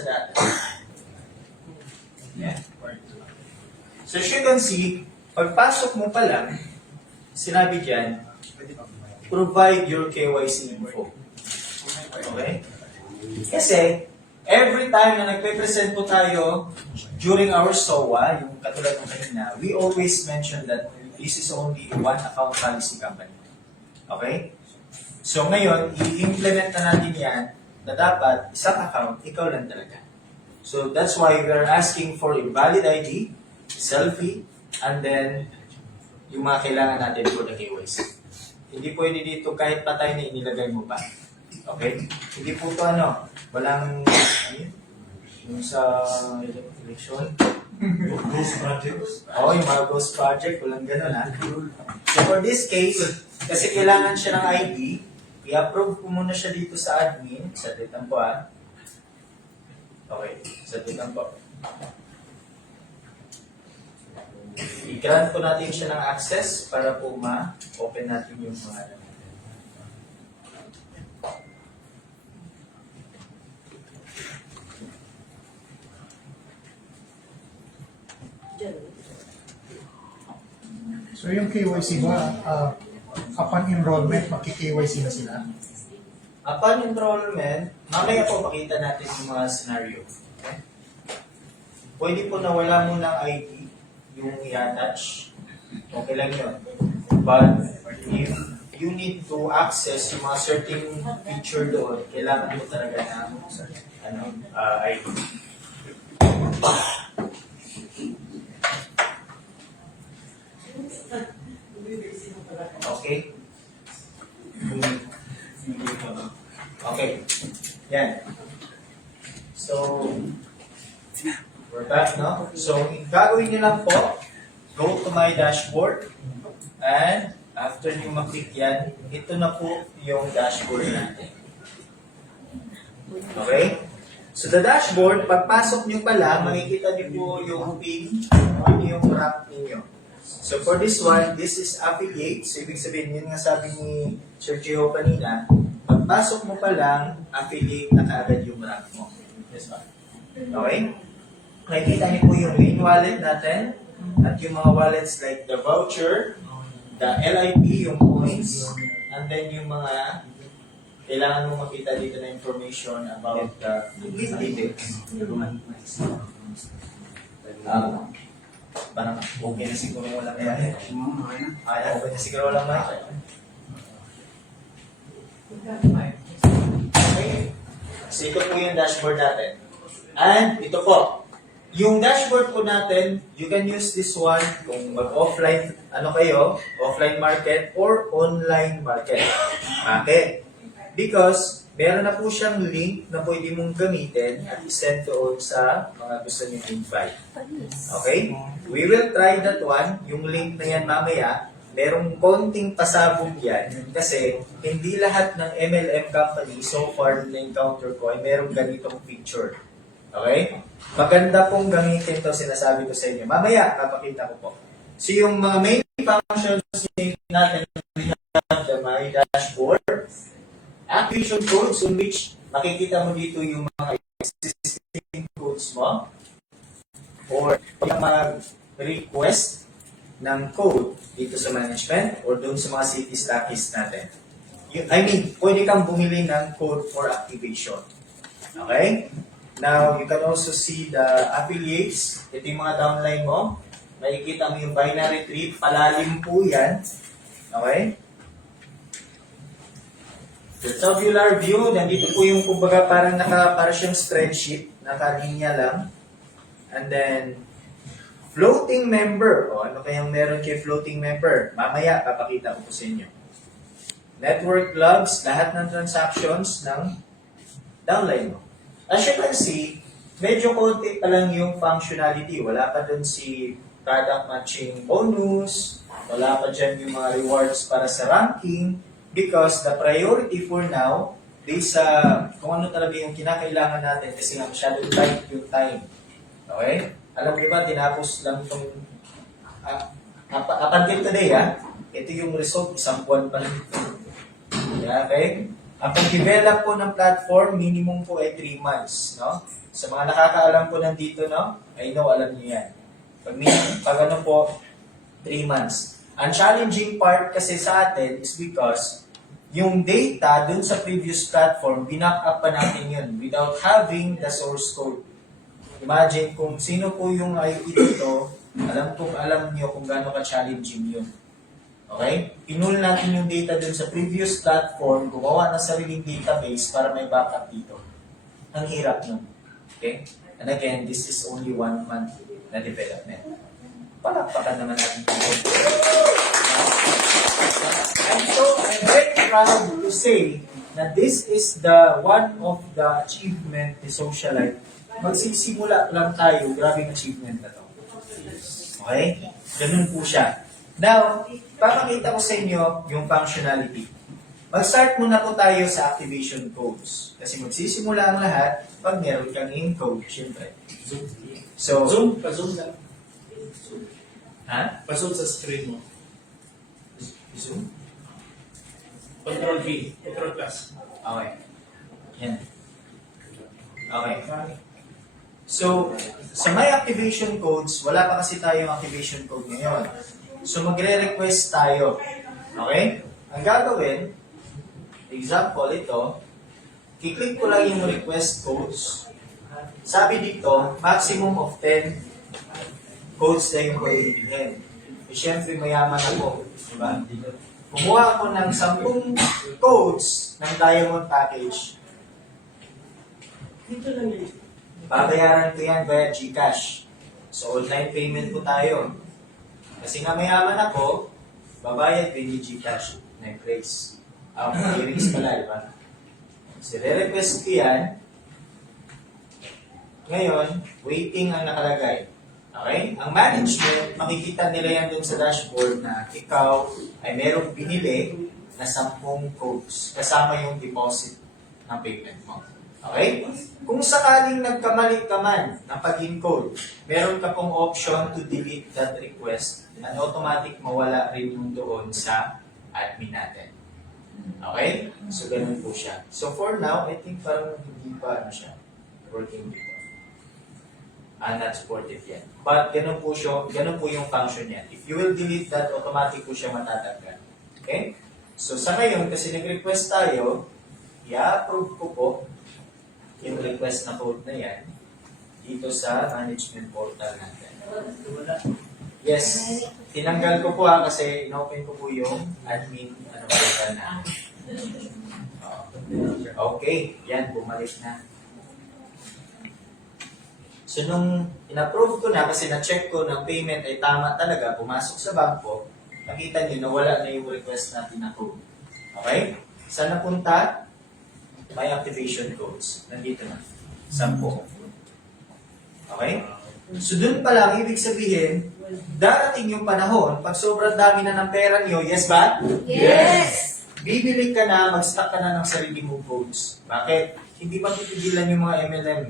sa data. Yeah. So as you can see, pagpasok mo pa lang, sinabi dyan, provide your KYC info. Okay? Kasi, every time na nagpe-present po tayo during our SOA, yung katulad ng kanina, we always mention that this is only one account policy company. Okay? So ngayon, i-implement na natin yan na dapat isang account, ikaw lang talaga. So that's why we are asking for a valid ID, selfie, and then yung mga kailangan natin for the KYC. Hindi pwede dito kahit patay na inilagay mo pa. Okay? Hindi po ito walang, yung sa election. Ghost projects. Oo, yung mga ghost project, walang ganun ha. So for this case, kasi kailangan siya ng ID, i-approve ko muna siya dito sa admin, sa titan po ha. Okay, sa titan po. I-grant po natin siya ng access para po ma-open natin yung mga So yung KYC ba, upon enrollment, maki-KYC na sila? Upon enrollment, mamaya po makita natin yung mga scenario. Okay? Pwede po na wala mo ng ID yung i-attach. Okay lang yun. But if you need to access yung mga certain feature doon, kailangan mo talaga ng ID. Okay? Okay. Yan. So, we're back, no? So, gagawin nyo lang po, go to my dashboard, and after nyo maklik yan, ito na po yung dashboard natin. Okay? So, the dashboard, pagpasok nyo pala, makikita nyo po yung pin, yung rank ninyo. So for this one, this is affiliates. Ibig sabihin, yun nga sabi ni Sir Gio kanina, pagpasok mo pa lang, affiliate na kaagad yung rank mo. This one. Okay? Nakikita niyo po yung main wallet natin at yung mga wallets like the voucher, the LIP, yung points, and then yung mga kailangan mo makita dito na information about the details. Parang okay na siguro walang may okay na siguro walang may okay. So ito po yung dashboard natin. And ito po, yung dashboard po natin, you can use this one kung mag-offline, offline market or online market. Bakit? Because meron na po siyang link na pwede mong gamitin at i-send doon sa mga gusto nyo invite. Okay? We will try that one. Yung link na yan mamaya, merong konting pasabog yan kasi hindi lahat ng MLM company so far na-encounter ko ay merong ganitong feature. Okay? Maganda pong gamitin to, sinasabi ko sa inyo. Mamaya, kapakita ko po. So yung mga main functions natin, we have the My Dashboard, activation codes in which makikita mo dito yung mga existing codes mo or yung mga request ng code dito sa management or doon sa mga city stockists natin. Pwede kang bumili ng code for activation. Okay? Now, you can also see the affiliates. Ito yung mga downline mo. Makikita mo yung binary tree. Palalim po yan. Okay? The tabular view, nandito po yung kumbaga parang para siyang spreadsheet, nakalinya lang. And then, floating member. O ano kayang meron kay floating member? Mamaya, papakita ko po sa inyo. Network logs, lahat ng transactions ng downline mo. As you can see, medyo konti pa lang yung functionality. Wala pa dun si product matching bonus, wala pa dyan yung mga rewards para sa ranking, because the priority for now, based sa kung ano talaga yung kinakailangan natin kasi nga masyadong tight yung time. Okay? Alam mo ba, tinapos lang itong up until today, ito yung result, isang buwan pa lang. Yeah, okay? Ang pag-develop po ng platform, minimum po ay 3 months. No? Sa mga nakakaalam po nandito, no? I know, alam niyo yan. Pag ano po, 3 months. Ang challenging part kasi sa atin is because yung data dun sa previous platform, binack up pa natin yun without having the source code. Imagine kung sino po yung IT dito, alam niyo kung gaano ka-challenging yun. Okay? Pinul natin yung data dun sa previous platform, gumawa ng sariling database para may backup dito. Ang hirap nun. Okay? And again, this is only 1 month na development. Palakpakan naman natin ito. And so, I'm very proud to say na this is the one of the achievement ni Socialite. Magsisimula lang tayo, grabing achievement na to. Okay? Ganun po siya. Now, papakita ko sa inyo yung functionality. Mag-start muna po tayo sa activation codes. Kasi magsisimula ang lahat pag meron kang encode, syempre. So, Pa-zoom lang. ha? Pa-zoom sa screen mo. Zoom? Control V, Control plus. Okay. Yan. Okay. So, sa may activation codes, wala pa kasi tayong activation code ngayon. So, magre-request tayo. Okay? Ang gagawin, example ito, kiklik ko lang yung request codes. Sabi dito, maximum of 10 codes na yung pwede bilhin. E syempre, mayaman ako. Diba? Kumuha ako ng 10 codes ng Diamond Package. Babayaran ko yan via GCash. So, online payment po tayo. Kasi nga mayaman ako, babayad din yung GCash. Na-place. Clearings pala, diba? So, re-request ko yan. Ngayon, waiting ang nakalagay. Okay? Ang management, makikita nila yan dun sa dashboard na ikaw ay merong binili na 10 codes kasama yung deposit ng payment mo. Okay? Kung sakaling nagkamali ka man ng pag-encode, meron ka pong option to delete that request and automatic mawala rin yung doon sa admin natin. Okay? So, ganun po siya. So, for now, I think parang hindi pa siya working dito. Not supported yet. But ganun po yung function niya. If you will delete that, automatic po siya matatanggal. Okay? So sa ngayon, kasi nag-request tayo, i-approve ko po yung request na code na yan dito sa management portal natin. Yes, tinanggal ko po kasi in-open ko po yung admin portal na. Okay, yan, bumalik na. So, nung in-approve ko na, kasi na-check ko na payment ay tama talaga, pumasok sa bangko, nakita nyo na wala na yung request natin na code. Okay? Saan napunta? May activation codes. Nandito na. 10. Okay? So, dun pa lang, ibig sabihin, darating yung panahon, pag sobrang dami na ng pera nyo, yes ba? Yes! Bibili ka na, mag-stock ka na ng sarili mong codes. Bakit? Hindi ba titigilan yung mga MLM?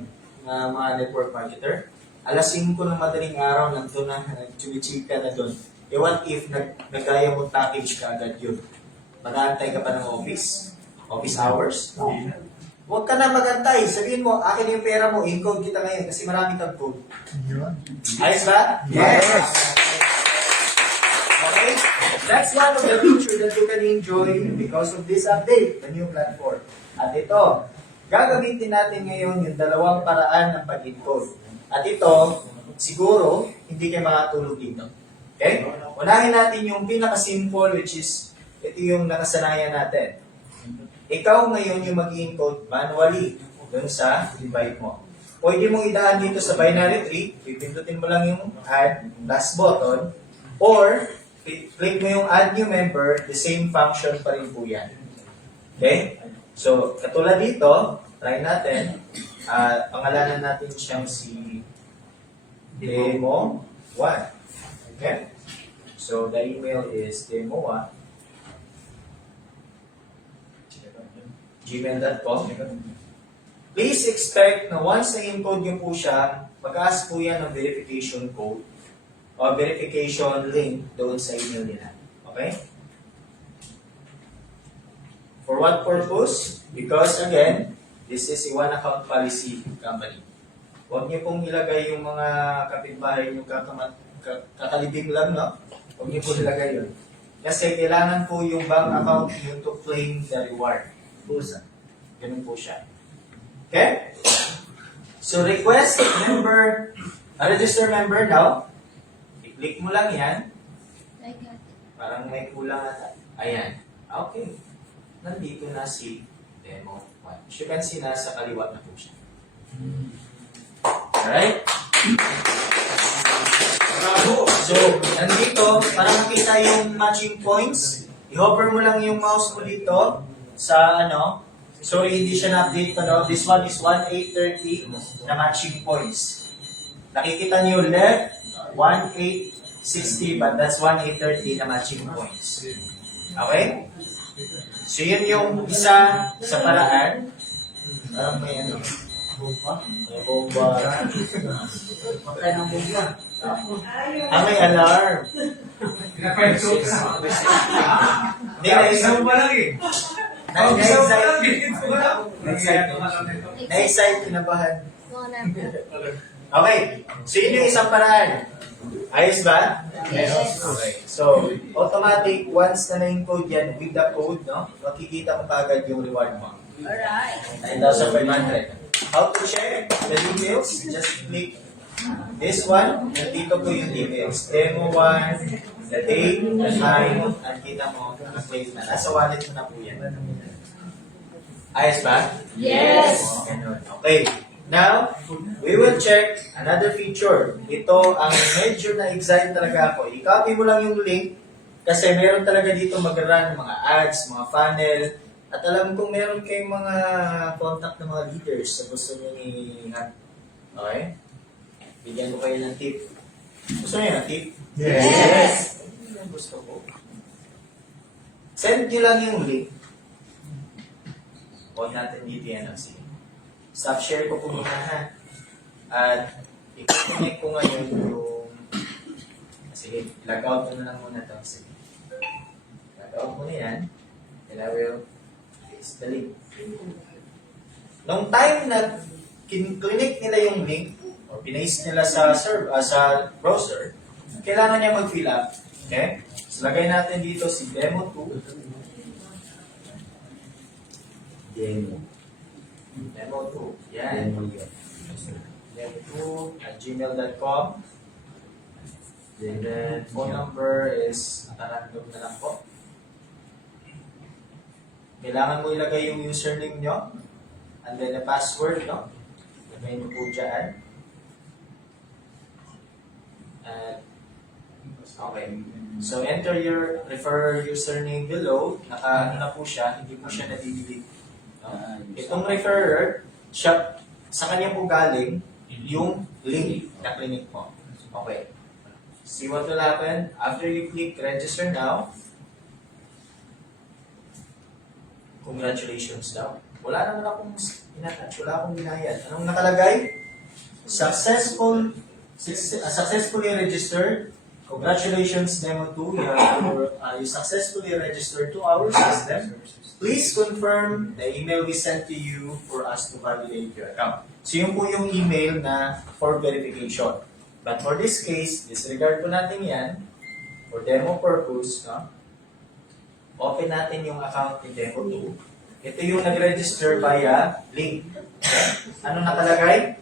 Mga network marketer, alas 5 ng madaling araw, nandun na, chumichika na doon. E what if nagkaya mo package ka agad yun? Mag-aantay ka pa ng office hours? Huwag ka na mag-antay. Sabihin mo, akin yung pera mo, encode kita ngayon kasi marami kang code. Yun. Ayos ba? Yes! Okay? That's one of the features that you can enjoy because of this update, the new platform. At ito, gagamitin natin ngayon yung dalawang paraan ng pag-encode. At ito, siguro, hindi kayo makatulog dito. Okay? Unahin natin yung pinaka-simple, which is, ito yung nakasanayan natin. Ikaw ngayon yung mag-encode manually dun sa device mo. Pwede mong idaan dito sa binary tree, pipindutin mo lang yung add last button, or click mo yung add new member, the same function pa rin po yan. Okay? So, katulad dito, try natin. Pangalanan natin siyang si Demo1. Okay? So, the email is demo1 gmail.com. Please expect na once na-encode nyo po siya, mag-ask po yan ng verification code o verification link doon sa email nila. Okay? For what purpose? Because again, this is a one account policy company. Huwag niyo pong ilagay yung mga kapitbahay niyo kakalibing lang, no? Huwag niyo po ilagay yun. Kasi kailangan po yung bank account niyo to claim the reward. Pusa. Ganun po siya. Okay? So request member, register member now. I-click mo lang yan. Parang may kulang ata. Ayan. Okay. Nandito na si demo 1. As you can see, nasa kaliwa na po siya. Alright? Bravo! So, nandito, para makita yung matching points, i-hover mo lang yung mouse mo dito sa ano. Sorry, hindi siya na-update pa no. This one is 1830 na matching points. Nakikita niyo left, 1860, but that's 1830 na matching points. Okay? So, yun yung isa sa paraan. Parang may ano. May bomba. May alarm. Hindi, na-excite pa lang eh. Na-excite, kinabahan. Okay, so yun yung isang paraan. Ayos ba? Yes. Okay, so automatic, once na na-encode yan with the code, no, makikita mo kagad yung reward mo. Alright. 9,500. How to share the details? Just click this one. Nandito po yung details. Demo 1, the date, the time, at kita mo, naka-save na. Nasa wallet mo na po yan. Ayos ba? Yes. Ganun. Okay. Now, we will check another feature. Ito ang medyo na-excite talaga ako. I-copy mo lang yung link kasi meron talaga dito mag-run mga ads, mga funnel. At alam kong meron kayong mga contact ng mga leaders na gusto nyo i-hack. Okay? Bigyan ko kayo ng tip. Gusto nyo ng tip? Yes. Yan ang gusto ko. Send nyo lang yung link. Huwag natin dito yan. Sige. Stop share ko po muna ha. At i-connect ko ngayon yung... Sige, log out ko na lang muna ito. Sige. Log out mo na yan. And I will paste the link. Nung time na clinic nila yung link o pinaste nila sa sa browser, kailangan niya mag-fill up. Okay? So, lagay natin dito si demo 2. Demo 2. Yan. Demo2@gmail.com. And then, phone number is nakarandom na lang po. Kailangan mo ilagay yung username nyo. And then, the password, no? Lagay nyo po dyan. Okay. So, enter your refer username below. Naka, ano na po siya, hindi po siya na-delete. Itong referrer, siya, sa kanya po galing yung link na clinic mo. Okay. See what will happen? After you click register now, congratulations daw. Wala naman akong inatouch, wala akong binayad. Anong nakalagay? Successfully registered. Congratulations, Demo 2. You successfully registered to our system. Please confirm the email we sent to you for us to validate your account. So yun po yung email na for verification. But for this case, disregard po natin yan for demo purpose. No? Open natin yung account ni Demo 2. Ito yung nag-register via link. Ano nakalagay?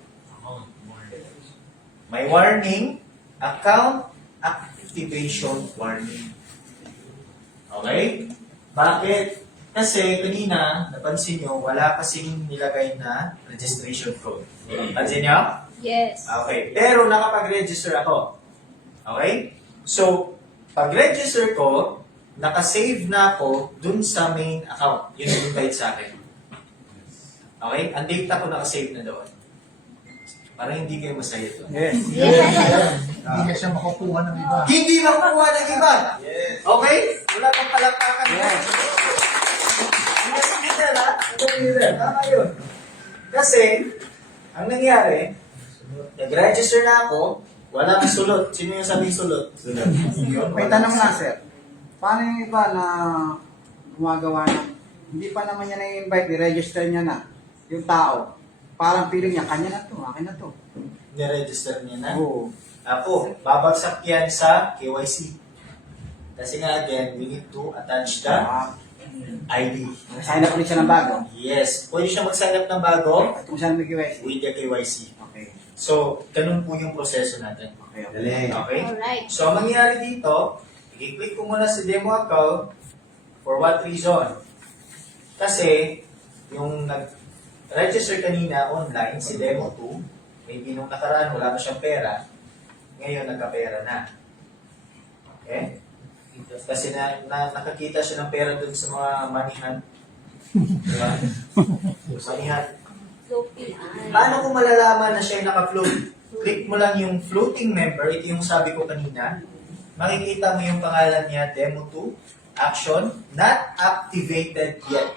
May warning, account activation warning. Okay? Bakit? Kasi kanina, napansin nyo, wala kasing nilagay na registration code. Pansin nyo? Yes. Okay. Pero nakapag-register ako. Okay? So, pag-register ko, nakasave na ako dun sa main account. Yun yung invite sa akin. Okay? Ang data ko nakasave na doon. Parang hindi kayo masaya doon. Yes. Yes. Hindi na siya makukuha ng iba. Hindi makukuha ng iba. Okay? Wala pang palakpakan. Yes. Tama yun. Kasi, ang nangyari, nag-register na ako, wala kang sulot. Sino yung sabing sulot? May tanong nga, sir. Paano yung iba na gumagawa ng Hindi pa naman niya na-invite, i-register niya na yung tao. Parang feeling niya, kanya na to, akin na to. Niregister niya na. Oo. Apo, babagsak yan sa KYC. Kasi nga again, we need to attach the ID. Sign up ulit siya ng bago. Yes, pwede siya mag-sign up ng bago At kung saan may QIC. with the KYC. Okay. So, ganun po yung proseso natin. Okay, okay. Okay? Alright. So, ang mangyayari dito, i-click ko muna sa demo account. For what reason? Kasi, yung nag-register kanina online, si Demo 2, maybe nung nakaraan wala pa siyang pera, ngayon nagka-pera na. Okay? Kasi nakakita siya ng pera dun sa mga manihan. Diba? Manihan. Lupian. Paano ko malalaman na siya ay naka-float? Click mo lang yung floating member, ito yung sabi ko kanina. Makikita mo yung pangalan niya, Demo 2, Action, not activated yet.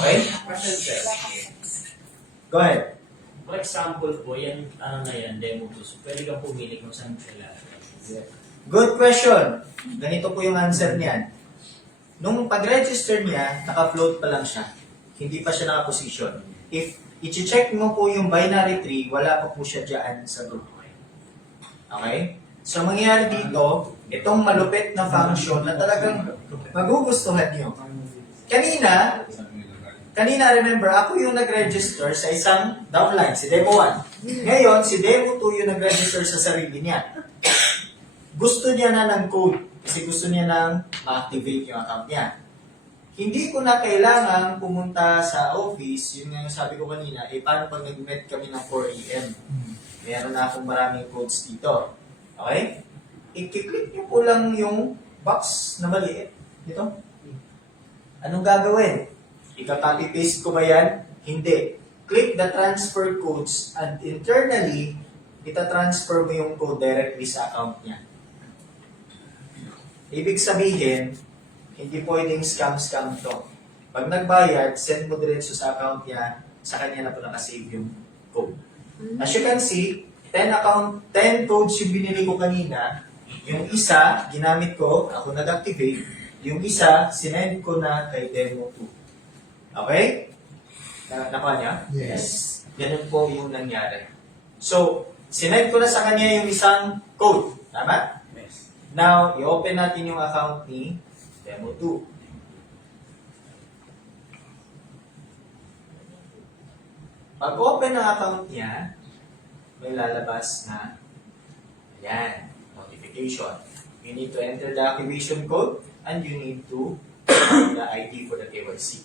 Okay? Question, sir. Go ahead. For example po, yan, ano na yan, demo to. So, pwede kang pumili kung saan kailangan. Good question. Ganito po yung answer niyan. Nung pag-register niya, naka-float pa lang siya. Hindi pa siya naka-position. If i-check mo po yung binary tree, wala pa po siya dyan sa group. Okay? So, mangyayari dito, itong malupit na function na talagang magugustuhan nyo. Kanina, remember, ako yung nag-register sa isang downline, si Demo 1. Ngayon, si Demo 2 yung nag-register sa sarili niya. Gusto niya na ng code kasi gusto niya nang ma-activate yung account niya. Hindi ko na kailangan pumunta sa office, yun nga yung sabi ko kanina, paano pag nag-met kami ng 4 a.m. Meron na akong maraming codes dito. Okay? I-click niyo po lang yung box na maliit. Ito. Anong gagawin? Ika-copy-paste ko ba yan? Hindi. Click the transfer codes and internally, ita-transfer mo yung code directly sa account niya. Ibig sabihin, hindi pwedeng scam to. Pag nagbayad, send mo diretso sa account niya, sa kanya na po nakasave yung code. As you can see, 10 codes yung binili ko kanina. Yung isa, ginamit ko, ako nag-activate. Yung isa, sinend ko na kay Demo 2. Okay? Nakuha niya? Yes. Ganun po yung nangyari. So, sinend ko na sa kanya yung isang code. Tama? Yes. Now, i-open natin yung account ni Demo 2. Pag-open ng account niya, may lalabas na ayan, notification. You need to enter the activation code and you need to enter the ID for the KYC.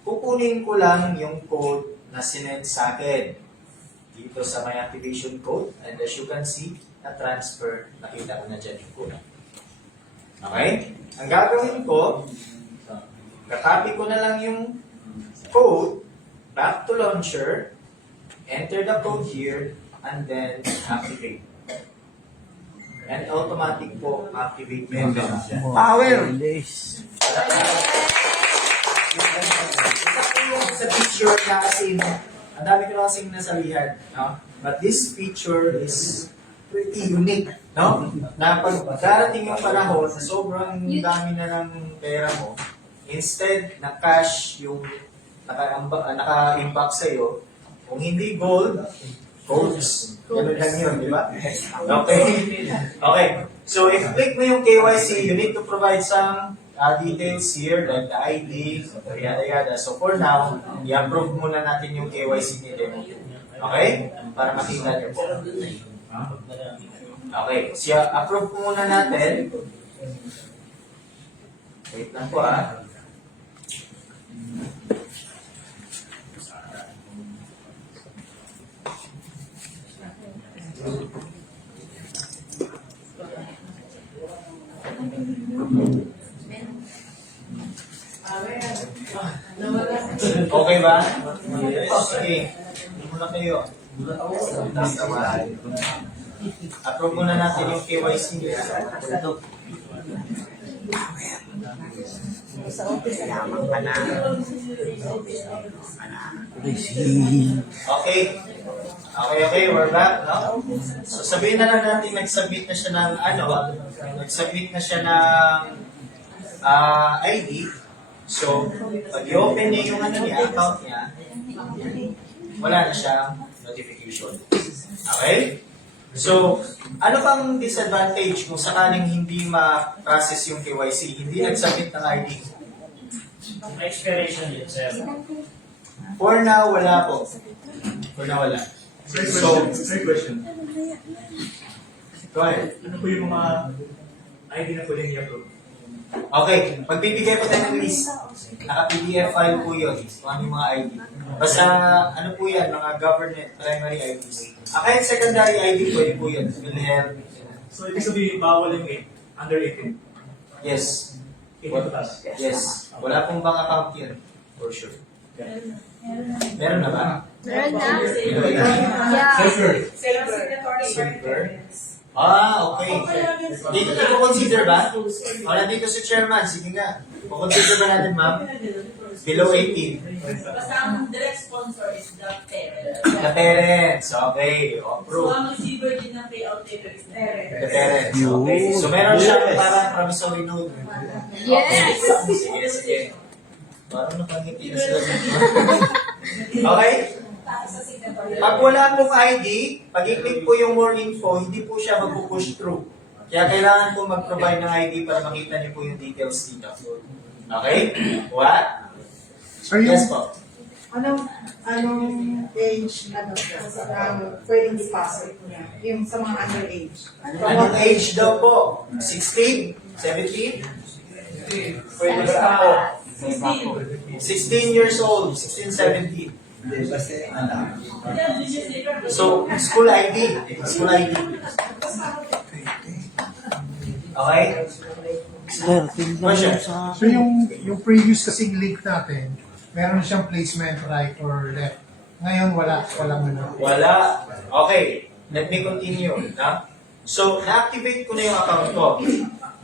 Kukunin ko lang yung code na sinend sa akin dito sa my activation code and as you can see, na-transfer, nakita ko na dyan yung code. Okay? Ang gagawin ko, kakopy ko na lang yung code, back to launcher, enter the code here, and then activate. And automatic po activate member. Power! Isa po yung sa feature na kasi, ang dami ko na kasing nasalihan, no? But this feature is pretty unique, no? Na pag darating yung panahon, na sobrang dami na ng pera mo, instead na cash yung naka-impact sa'yo, kung hindi gold, codes. Ganun lang yun, di ba? Okay. Okay. So, if click mo yung KYC, you need to provide some details here, like the ID, yada yada. So, for now, i-approve muna natin yung KYC ni Demo. Okay? Para makita niyo po. Okay. So, approve muna natin. Wait lang po ah. Okay ba? Okay. Muna kayo. Approve muna natin yung KYC niya. Okay. Okay, we're back, no? So sabihin na lang natin nag-submit na siya ng nag-submit na siya ng ID. So, pag i-open niya yung ano niya, account niya, wala na siyang notification. Okay? So, ano pang disadvantage kung sakaling hindi ma-process yung KYC, hindi nag-submit ng ID? May expiration yun, sir. For now, wala po. For now, wala. Sir, question. Go ahead. Ano po yung mga ID na pwedeng i-upload? Okay, magbibigay po tayo ng list. Naka-PDF file po yun. Kung ano yung mga ID. Basta, ano po yan, mga government primary IDs. Kahit secondary ID, pwede po yun. Wilhelm. So, ibig sabihin, bawal yung under 18. Yes. 18 plus. Yes. Wala pong bank account yun. For sure. Meron na ba? Meron na. Meron na. Yeah. Silver. Okay. Dito ko consider ba? O, nandito si chairman. Sige nga. Consider ba natin, ma'am? Below 18. Basta ang direct sponsor is the parent. The parents. Okay. So, Approve. ang receiver din ng payout later is the parent. The parents. Okay. So, meron siyang parang promissory note. Yes. Sige, sige. Parang napangiti na sila. Okay? Pag wala pong ID, pag i-click po yung more info, hindi po siya mag-push through. Kaya kailangan po mag-provide ng ID para makita niyo po yung details dito. Okay? What? Sir, yung, Yes po. Anong age pwedeng deposit niya? Yung sa mga underage. Anong age daw po? 16? 17? Pwede ba po? 16 years old. 16, 17. So, school ID. School ID. Okay? Question? so yung previous kasing link natin, meron siyang placement right or left. Ngayon, walang ano. Wala. Okay. Let me continue. Na? So, na-activate ko na yung account ko.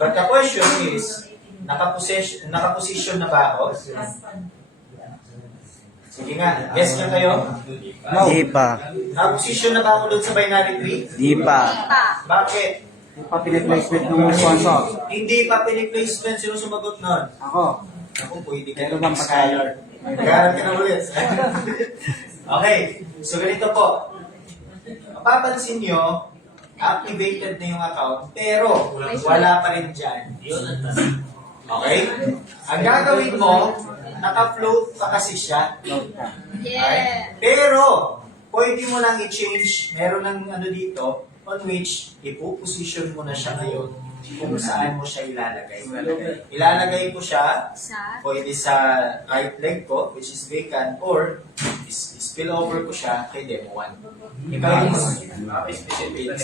But the question is, nakaposition na ba ako? Sige nga. Guess nga kayo? Di pa. Nakaposition na ba ako doon sa binary tree? Di pa. Bakit? Yung pa piniplacement ng sponsor. Hindi pa piniplacement. Sino sumagot nun? Ako. Ako, pwede ka Pero naman bang scholar. Nag-aaral ka na ulit. Okay. So, ganito po. Mapapansin nyo, activated na yung account, pero wala pa rin dyan. Yun ang tanong. Okay? Ang gagawin mo, naka-float pa kasi siya. Yeah. Pero, pwede mo lang i-change, meron ng ano dito, on which ipo-position mo na siya ngayon kung saan mo siya ilalagay. Ilalagay ko siya, Sa? pwede sa right leg ko, which is vacant, or spill over ko siya kay Demo 1. Ikaw yung specific.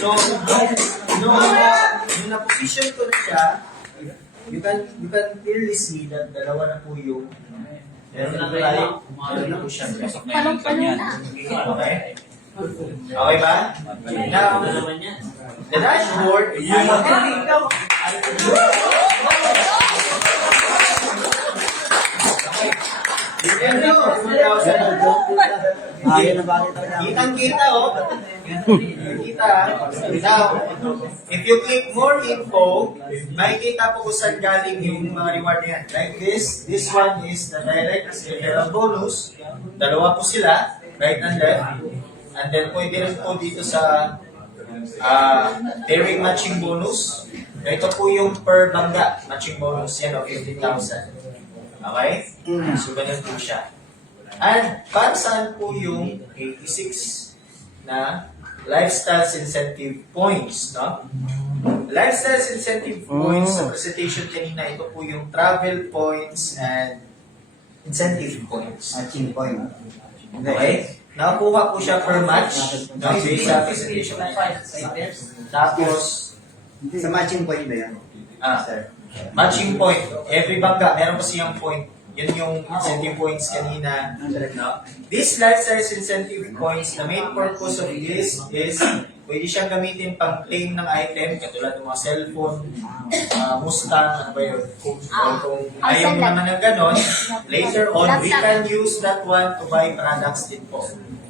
So, nung na-position ko na siya, you can clearly see that dalawa na po yung meron na tayo, meron na po siya. Palong-palo na. Okay? Okay ba? Now, Ano naman yan? the dashboard, Kitang-kita, oh. Kita. Now, if you click more info, makikita po kung saan galing yung mga reward yan. Like this one is the direct referral bonus. Dalawa po sila, right and left. And then pwede rin po dito sa pairing matching bonus. Ito po yung per bangga matching bonus yan o 15,000. Okay? So, ganyan po siya. And para saan po yung 86 na lifestyle incentive points, no? Lifestyle incentive points sa presentation kanina, ito po yung travel points and incentive points. Matching point. Okay? Nakakuha po siya per match, no? Based sa presentation kanina. Tapos, Sa matching point ba yan? matching point. Every bangga, meron kasi yung point. Yun yung incentive points kanina. No? These lifestyle incentive points, the main purpose of this is pwede siyang gamitin pang claim ng item, katulad ng mga cellphone, Mustang, ano ba yun? Kung ayaw mo naman ng ganon, later on, we can use that one to buy products din po.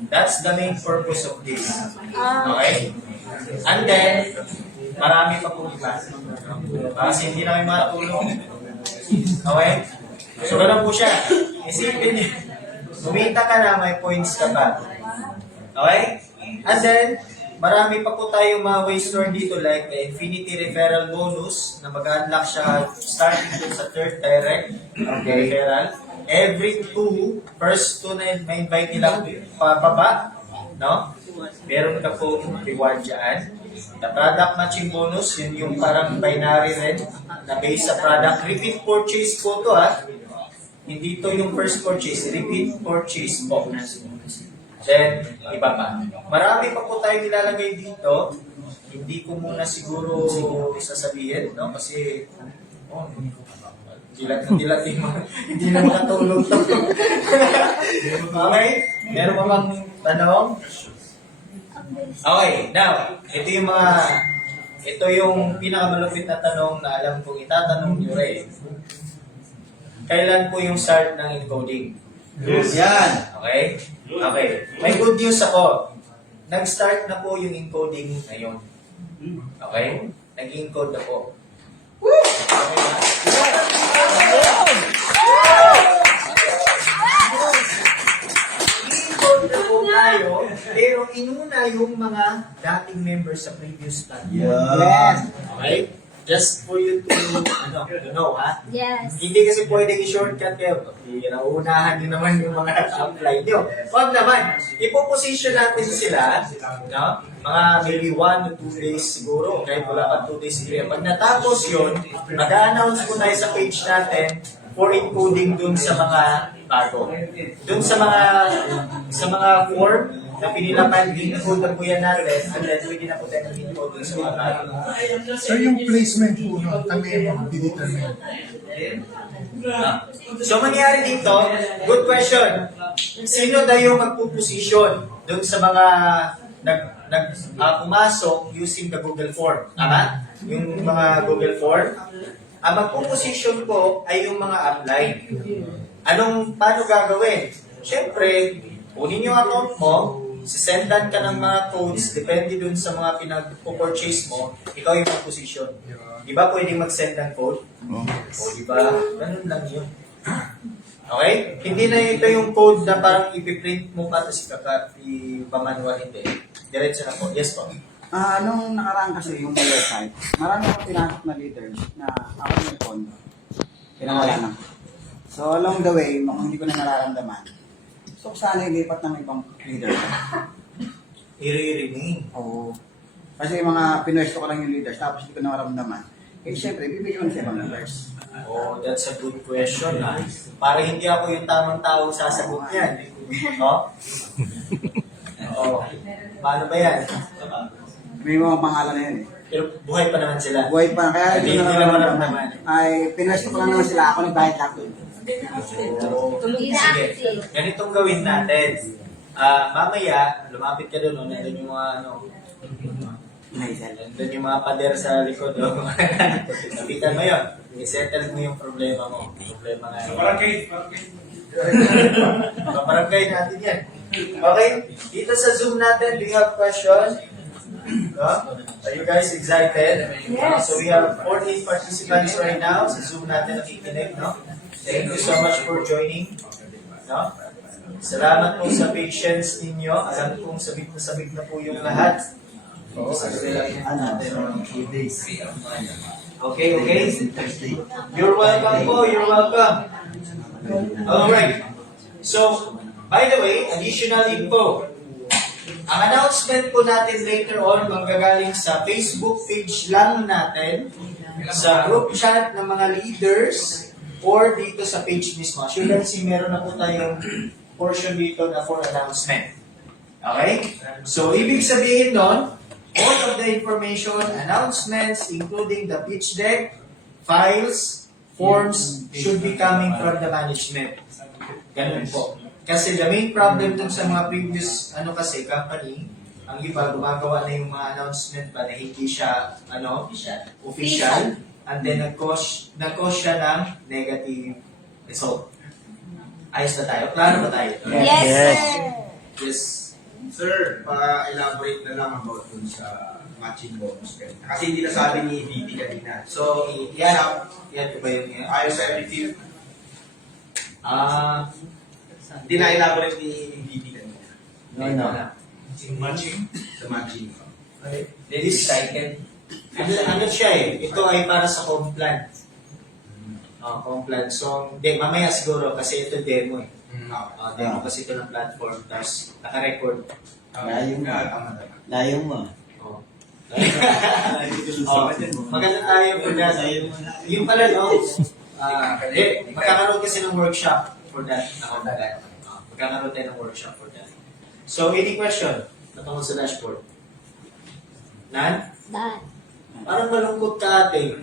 That's the main purpose of this. Okay? And then, marami pa po iba. Kasi hindi na kayo matulong. Okay? So, ganun po siya. Isipin niyo, kumita ka na, may points ka pa. Okay? And then, marami pa po tayong mga ways to earn dito like the Infinity Referral Bonus na mag-unlock siya starting dun sa third direct referral. Every first two na may invite nila pababa, no? Meron ka po reward dyan. The product matching bonus, yun yung parang binary rin na based sa product. Repeat purchase po to ha. Hindi to yung first purchase, repeat purchase po. Then, iba pa. Marami pa po tayo nilalagay dito. Hindi ko muna siguro sasabihin, no? Kasi, hindi na makatulog to. Okay? Meron pa bang tanong? Okay, now, ito yung pinakamalupit na tanong na alam kong itatanong nyo rin. Kailan po yung start ng encoding? Yes. Yan. Okay? Okay. May good news ako. Nag-start na po yung encoding ngayon. Okay? Nag-encode na po. Okay na? Encode na po tayo, pero inuna yung mga dating members sa previous time. Yes. Okay? Just for you to know, ha? Yes. Hindi kasi pwedeng i-shortcut kayo. Nauunahan nyo naman yung mga apply nyo. Huwag naman. Ipoposition natin sila, no? Mga maybe 1 to 2 days siguro. Kahit wala pa 2 days siguro. Pag natapos yun, mag-announce po tayo sa page natin for encoding dun sa mga bago. Dun sa mga form na pinilapan, i-encode na po yan natin, and then pwede na po tayo i-encode dun sa mga bago. So yung placement po nun, kami yung mag-determine. So, mangyari dito, good question. Sino daw yung magpuposisyon doon sa mga pumasok using the Google Form? Tama? Yung mga Google Form. Ang magpuposisyon po ay yung mga upline. Paano gagawin? Siyempre, kunin yung account mo, sisendan ka ng mga codes, depende dun sa mga pinag-purchase mo, ikaw yung mag-position. Di ba pwedeng mag-send ng code? O, di ba? Ganun lang yun. Okay? Hindi na ito yung code na parang ipiprint mo pa tapos ipamanual, hindi. Diretso na po. Yes po. Nung nakaraan kasi yung website, marami akong pinasok na leaders na ako yung pondo. Pinangalanan ko. So along the way, hindi ko na nararamdaman. So sana ilipat ng ibang leader. I-rename. Oo. Kasi yung mga pinwesto ko lang yung leaders, tapos hindi ko na maramdaman. Eh syempre, bibigyan ko na sa ibang leaders. Oh, that's a good question. Ha? Para hindi ako yung tamang tao sasagot yan. No? Oh. Paano ba yan? May mga pangalan na yun eh. Pero buhay pa naman sila. Buhay pa, kaya Hindi hindi ko na nila maramdaman. maramdaman. Ay, pinwesto ko lang naman sila, ako nagbayad lang doon. Sige, ganitong gawin natin. Mamaya, lumapit ka doon, nandun yung mga nandun yung mga pader sa likod. Napitan mo yun. I-settle mo yung problema mo. Problema nga. Paparangay natin yan. Okay? Dito sa Zoom natin, do you have questions? Are you guys excited? Yes. So we have 14 participants right now. Sa Zoom natin nakikinig, no? Thank you so much for joining. No? Salamat po sa patience ninyo. Alam kong sabik na po yung lahat. Okay. You're welcome po. You're welcome. Alright. So, by the way, additional info. Ang announcement po natin later on manggagaling sa Facebook page lang natin, sa group chat ng mga leaders, or dito sa page mismo. As you can see, meron na po tayong portion dito na for announcement. Okay? So, ibig sabihin nun, all of the information, announcements, including the pitch deck, files, forms, should be coming from the management. Ganun po. Kasi the main problem dun sa mga previous company, ang iba gumagawa na yung mga announcement pa na hindi siya official, and then nag-cause siya ng negative result. Ayos na tayo? Klaro ba tayo? Yes, sir. Yes. Sir, pa-elaborate na lang about dun sa matching bonus. Kasi hindi nasabi ni VP kanina. So, Yan. Yan ko ba yung yan? ayos sa every Ah, hindi na elaborate ni VP kanina. Yung matching. Sa matching. this cycle. Ano siya eh? Ito ay para sa Complan. Complan. So, mamaya siguro kasi ito demo eh. Demo kasi ito ng platform. Tapos, naka-record. Layo mo. Tama. Layo mo. Oh. Maganda tayo for that. Yung pala, no? Magkakaroon kasi ng workshop for that. Magkakaroon tayo ng workshop for that. So, any question? Patungkol sa dashboard? Nan? Done. Parang malungkot ka ate.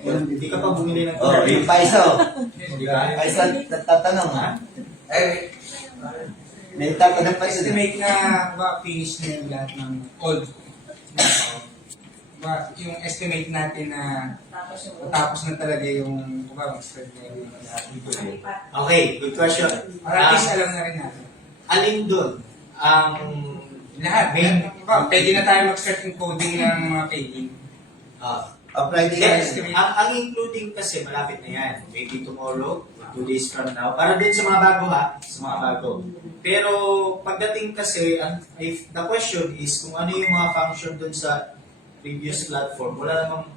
Hindi ka pa bumili ng Oh, yung paiso. Hindi ka? Paiso, tatanong ha? May tatanong paiso. Estimate na ba finish na yung lahat ng old ba yung estimate natin na matapos na talaga yung mag-spread na yung lahat dito. Okay, good question. Para at least alam na rin natin. Alin dun? Ang Lahat. Pwede na tayo mag-start yung coding ng mga paging. Apply din Yes, yan. ang including kasi malapit na yan. Maybe tomorrow, 2 days from now. Para din sa mga bago ha, sa mga bago. Pero pagdating kasi, if the question is kung ano yung mga function dun sa previous platform, wala namang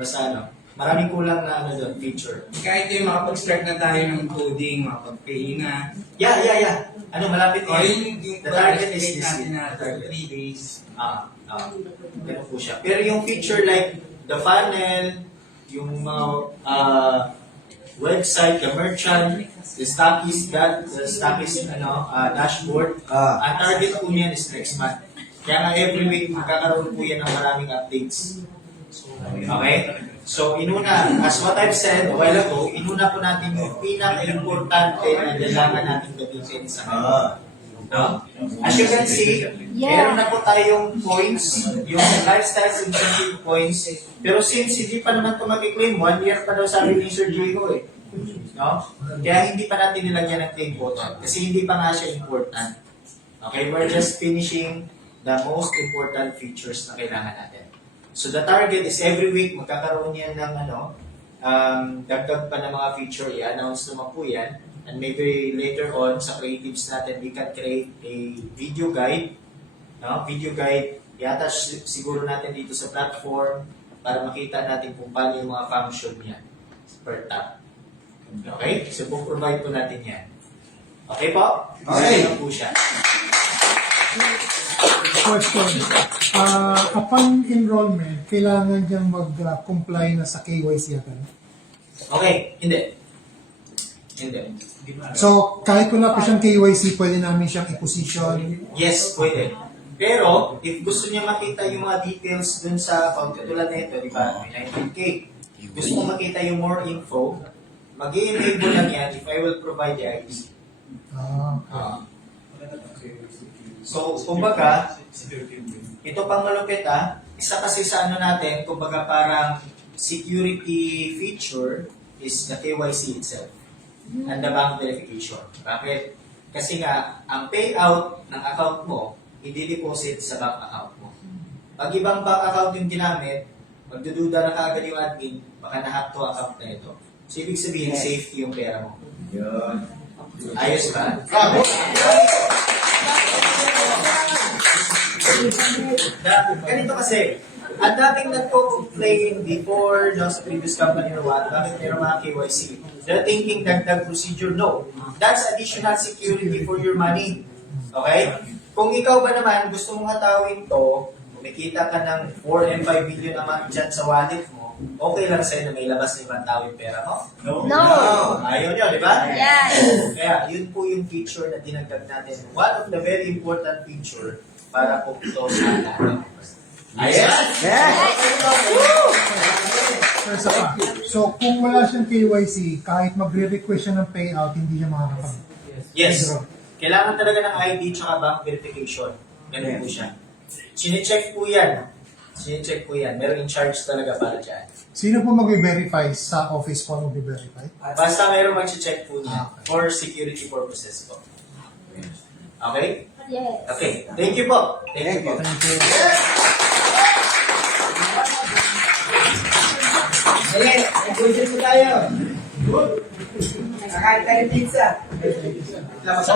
basta ano. Maraming kulang na ano dun, feature. Kahit yung makapag-start na tayo ng coding, makapag-pay na. Yeah. Ano, malapit O na yun, yung The target is estimate this natin week. na 3 days. Ganun po siya. Pero yung feature like the funnel, yung mga website, the merchant, the stockist dashboard, ang target po niyan is next month. Kaya nga every week magkakaroon po yan ng maraming updates. Okay? So, inuna, as what I've said a while ago, inuna po natin yung pinaka-importante na kailangan natin gamitin sa ngayon. No? As you can see, meron na po tayong points, yung lifestyle incentive points. Pero since hindi pa naman ito mag-claim, 1 year pa daw sabi ni Sir Diego eh. No? Kaya hindi pa natin nilagyan ng claim button kasi hindi pa nga siya important. Okay, we're just finishing the most important features na kailangan natin. So the target is every week magkakaroon yan ng dagdag pa ng mga feature, i-announce naman po yan. And maybe later on sa creatives natin, we can create a video guide. No? Video guide, i-attach siguro natin dito sa platform para makita natin kung paano yung mga function niya per tab. Okay? So provide po natin yan. Okay po? Okay. So, po siya. Question. Upon enrollment, kailangan diyang mag-comply na sa KYC yata? Okay, hindi. So, kahit wala pa siyang KYC, pwede namin siyang i-position. Yes, pwede. Pero, if gusto niya makita yung mga details dun sa account, katulad na ito, di ba? May 19K. Gusto mo makita yung more info, mag-i-enable lang yan if I will provide the ID. So, kumbaga, ito pang malupit isa kasi sa ano natin, kumbaga parang security feature is the KYC itself and the bank verification. Bakit? Kasi nga, ang payout ng account mo, i-deposit sa bank account mo. Pag ibang bank account yung ginamit, magdududa na kaagad yung admin, baka na-hack to account na ito. So, ibig sabihin, safety yung pera mo. Ayos ba? Ganito kasi, ang dating nagko-complain before no, sa previous company na what, bakit meron mga KYC? They're thinking dagdag procedure. No. That's additional security for your money. Okay? Kung ikaw ba naman gusto mong hatawin to, kumikita ka ng 4 and 5 billion naman dyan sa wallet mo, okay lang sa'yo na may labas na ibang tao yung pera mo? No. Ayaw nyo, di ba? Yes. Kaya, yun po yung feature na dinagdag natin. One of the very important feature para po ito sa natin. Ayos? First of all, so, kung wala siyang KYC, kahit magre-request siya ng payout, hindi siya makakapag. Yes. Kailangan talaga ng ID tsaka bank verification. Ganun po siya. Sine-check po yan. Meron in charge talaga para dyan. Sino po mag-verify sa office po mag-verify? Basta meron mag-check po niya for security purposes po. Okay? Yes. Okay. Thank you po. Thank you po. Thank you. Ayan, nag-budget po tayo. Kakain tayo pizza. So,